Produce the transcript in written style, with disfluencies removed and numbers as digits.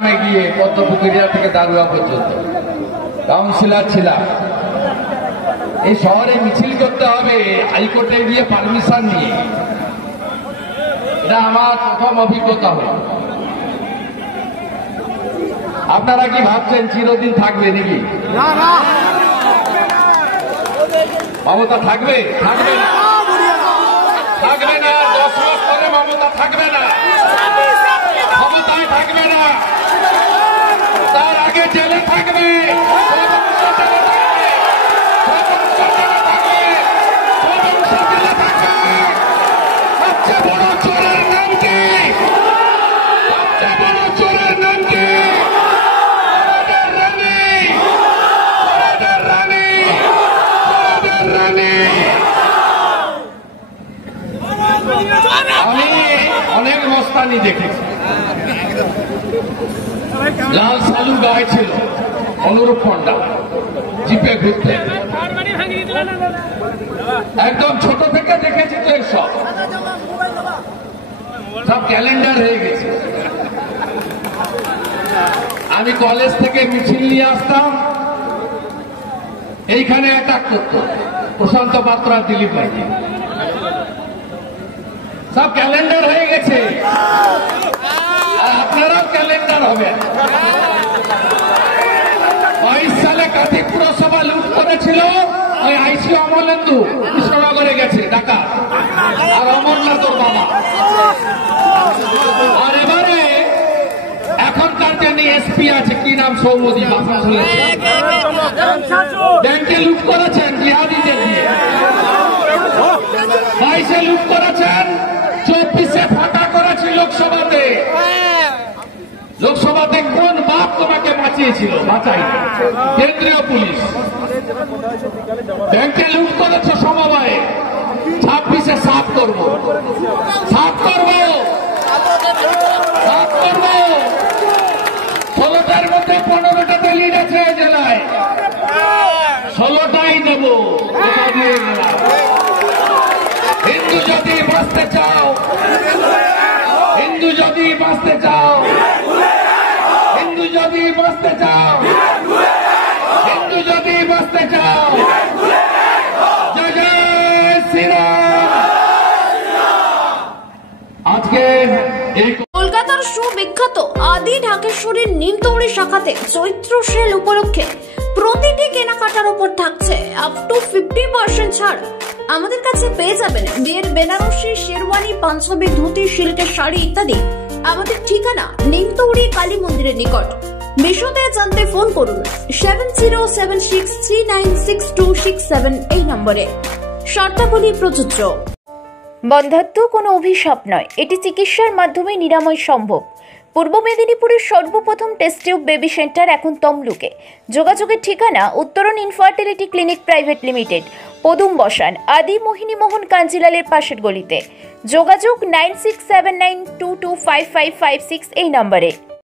গিয়ে পদ্মপুকুরিয়া থেকে দারুয়া পর্যন্ত কাউন্সিলর ছিলাম। এই শহরে মিছিল করতে হবে হাইকোর্টে গিয়ে পারমিশন নিয়ে, এটা আমার প্রথম অভিজ্ঞতা হল। আপনারা কি ভাবছেন চিরদিন থাকবে নাকি? মমতা থাকবে? থাকবে না, থাকবে না। 10 মাস পরে মমতা থাকবে না, ক্ষমতায় থাকবে না, তার আগে জেলে থাকবে। সবচেয়ে বড় চোরের নাম কি? সবচেয়ে বড় চোরের নাম কি? আমি অনেক মস্তানি দেখেছি। লাল সালু গায়ে ছিল, অনুরূপ পণ্ডা জিপে ঘুরতে, একদম ছোট থেকে দেখেছি তো। সব ক্যালেন্ডার হয়ে গেছে। আমি কলেজ থেকে মিছিল নিয়ে আসতাম, এইখানে অ্যাটাক করতো প্রশান্ত পাত্র আর দিলীপ ভাইকে। সব ক্যালেন্ডার হয়ে গেছে, আর আপনারাও ক্যালেন্ডার হবেন। 22 সালে কাঁথি পুরসভা লুট করেছিল ওই আইসি অমলেন্দু, কৃষ্ণনগরে গেছে ঢাকা, আর অমরনাথ ওর বাবা। আর এবারে এখনকার যিনি এসপি আছে, কি নাম, সৌমদী, ব্যাংকে লুট করেছেন জিহাদিদের দিয়ে, 22-এ লুট করেছেন, 24-এ ফাটা করেছি লোকসভাতে। লোকসভাতে কোন বাপ তোমাকে বাঁচিয়েছিল? বাঁচাই কেন্দ্রীয় পুলিশ। ব্যাংকে লুট করেছো সমবায়ে, 26-এ সাফ করবো, সাফ করবো, সাফ করবো। 16টার মধ্যে 15টাতে লিড আছে জেলায়, 16টাই দেবো। হিন্দু যদি বাঁচতে চাও, হিন্দু যদি বাঁচতে চাও, হিন্দু যদি বাঁচতে চাও, হিন্দু যদি বাঁচতে চাও, জয় জয় শ্রীরাম। আজকে কলকাতার সুবিখ্যাত আদি ঢাকেশ্বরীর নিমতৌড়ি শাখাতে চৈত্র সেল উপলক্ষে প্রতিটি কেনাকাটার উপর থাকছে আপ টু 50% ছাড়। আমাদের কাছে পেয়ে যাবেন বিয়ের বেনারসি, শেরওয়ানি, পাঞ্জাবি, ধুতি, সিল্কের শাড়ি ইত্যাদি। আমাদের ঠিকানা নিমতৌড়ি কালী মন্দিরের নিকট। বিশদে জানতে ফোন করুন 7076396267 এই নম্বরে। শর্তাবলী প্রযোজ্য। বন্ধ্যাত্ব কোনো অভিশাপ নয়, এটি চিকিৎসার মাধ্যমে নিরাময় সম্ভব। পূর্ব মেদিনীপুরের সর্বপ্রথম টেস্ট টিউব বেবি সেন্টার এখন তমলুকে। যোগাযোগের ঠিকানা উত্তরণ ইনফার্টিলিটি ক্লিনিক প্রাইভেট লিমিটেড, পদুম বসান, আদি মোহিনী মোহন কাঞ্জিলালের পাশের গলিতে। যোগাযোগ 9679225556 এই নম্বরে।